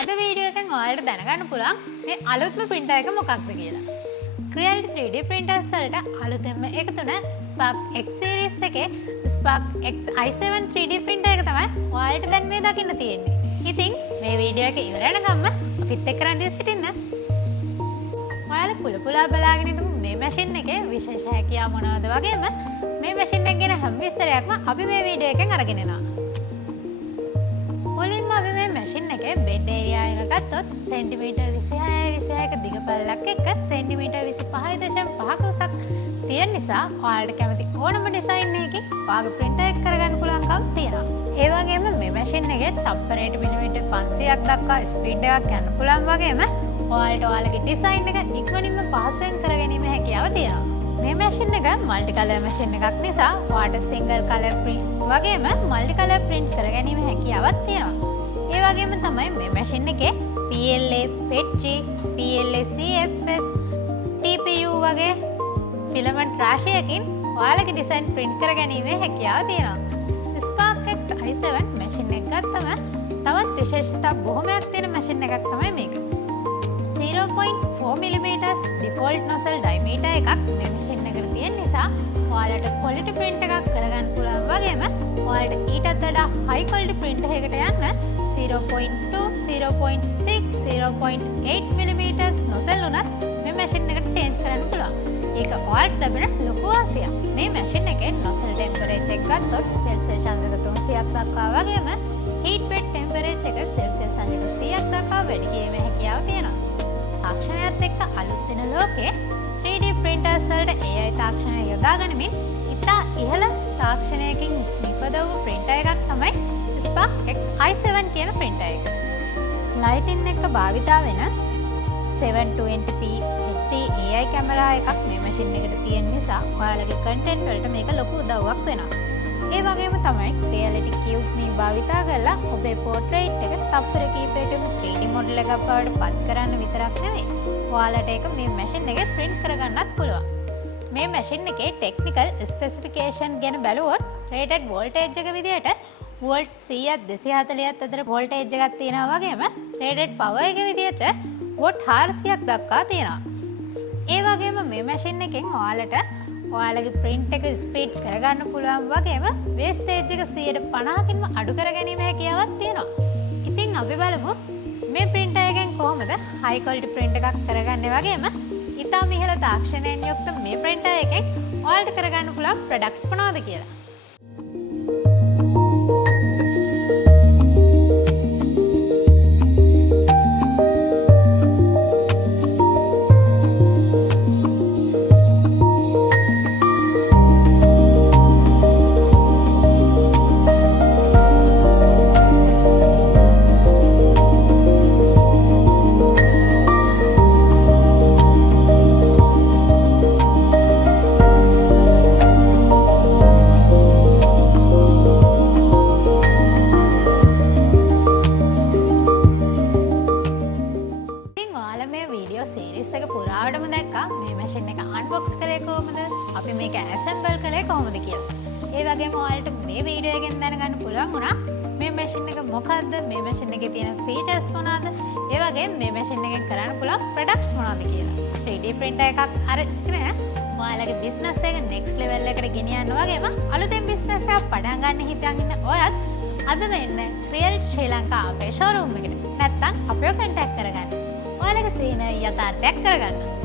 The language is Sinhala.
අද වීඩියෝ එකෙන් ඔයාලට දැනගන්න පුළුවන් මේ අලුත්ම printer එක මොකක්ද කියලා. Creality 3D printers වලට අලුතෙන්ම එකතු වුණ Spark X series එකේ Spark X i7 3D printer එක තමයි ඔයාලට දැන් මේ දකින්න තියෙන්නේ. ඉතින් මේ වීඩියෝ එක ඉවර වෙනකම්ම අපිත් එක්ක රැඳී සිටින්න. ඔයාලා පුලපුලා බලාගෙන ඉඳමු මේ මැෂින් එකේ විශේෂ හැකියාව මොනවද වගේම මේ මැෂින් එක ගැන හැම විස්තරයක්ම අපි මේ වීඩියෝ එකෙන් අරගෙන එනවා. මුලින්ම අපි මේ මැෂින් එකේ බෙඩ් ඒරියා එක ගත්තොත් සෙන්ටිමීටර් 26ක දිග පළලක් එක්ක සෙන්ටිමීටර් 25.5ක උසක් තියෙන නිසා ඔයාලට කැමති ඕනම ඩිසයින් එකකින් ඔයාගේ printer එක කරගන්න පුළුවන්කම තියෙනවා. ඒ වගේම මේ මැෂින් එකේ තප්පරයට මිලිමීටර් 500ක් දක්වා ස්පීඩ් එකක් යන්න පුළුවන් වගේම ඔයාලට ඔයාලගේ ඩිසයින් එක ඉක්මනින්ම පහසුවෙන් කරගැනීමේ හැකියාව තියෙනවා. මේ මැෂින් එක මල්ටි කලර් මැෂින් එකක් නිසා ඔයාලට සිංගල් කලර් print වගේම මල්ටි කලර් print කරගැනීමේ හැකියාවක් තියෙනවා. ඒ වගේම තමයි මේ මැෂින් එකේ PLA, PETG, PLA CFS, TPU වගේ ෆිලමන්ට් රාශියකින් ඔයාලගේ ඩිසයින් print කරගැනීමේ හැකියාව තියෙනවා. Spark X i7 මැෂින් එක ගත්තම තවත් විශේෂතා බොහොමයක් තියෙන මැෂින් එකක් තමයි මේක. 0.4mm default nozzle diameter එකක් මේ මැෂින් එකට තියෙන නිසා ඔයාලට quality print එකක් කරගන්න පුළුවන් වගේම ඔයාලට ඊටත් වඩා high quality print එකකට යන්න 0.2, 0.6, 0.8mm nozzle උනත් මේ මැෂින් එකට change කරන්න පුළුවන්. ඒක ඔයාලට ලැබෙන ලොකු වාසියක්. මේ මැෂින් එකේ nozzle temperature එක ගත්තොත් Celsius අංශක 300ක් දක්වා වගේම heat bed temperature එක Celsius අංශක 100ක් දක්වා වැඩි කිරීමේ හැකියාව තියෙනවා. තාක්ෂණයත් එක්ක අලුත් වෙන ලෝකයේ 3D printers වලට AI තාක්ෂණය යොදා ගනිමින් ඉතා ඉහළ තාක්ෂණයකින් නිපදවපු printer එකක් තමයි Spark X i7 කියන printer එක. Lighting එක භාවිතා වෙන 720p HD AI කැමරා එකක් මේ මැෂින් එකට තියෙන නිසා ඔයාලගේ content වලට මේක ලොකු උදව්වක් වෙනවා. ඒ වගේම තමයි Creality Cube මේ භාවිතා කරලා ඔබේ portrait එක තප්පර කිහිපයකින් 3D model එකක් බවට පත් කරන්න විතරක් නෙවෙයි ඔයාලට ඒක මේ මැෂින් එකේ print කරගන්නත් පුළුවන්. මේ මැෂින් එකේ technical specification ගැන බැලුවොත් rated voltage එක විදිහට volt 100ත් 240ත් අතර voltage එකක් තියෙනවා වගේම rated power එක විදිහට watt 400ක් දක්වා තියෙනවා. ඒ වගේම මේ මැෂින් එකෙන් ඔයාලට ඔයාලගේ print එක ස්පීඩ් කරගන්න පුළුවන් වගේම wastage එක 150කින්ම අඩු කරගැනීමේ හැකියාවක් තියෙනවා. ඉතින් අපි බලමු මේ printer එකෙන් කොහොමද high quality print එකක් කරගන්නේ වගේම ඉතාම ඉහළ තාක්ෂණයෙන් යුක්ත මේ printer එකෙන් ඔයාලට කරගන්න පුළුවන් products මොනවද කියලා. unbox කරේ කොහොමද? අපි මේක assemble කළේ කොහොමද කියලා. ඒ වගේම ඔයාලට මේ වීඩියෝ එකෙන් දැනගන්න පුළුවන් වුණා මේ මැෂින් එක මොකක්ද? මේ මැෂින් එකේ තියෙන features මොනවාද? ඒ වගේම මේ මැෂින් එකෙන් කරන්න පුළුවන් products මොනවද කියලා. 3D printer එකක් අරගෙන ඔයාලගේ business එක next level එකට ගෙනියන්න වගේම අලුතෙන් business එකක් පටන් ගන්න හිතන් ඉන්න ඔයත් අදම එන්න Creality ශ්‍රී ලංකා අපේ showroom එකට. නැත්නම් අපිව contact කරගන්න. ඔයාලගේ සීන යථාර්ථයක් කරගන්න.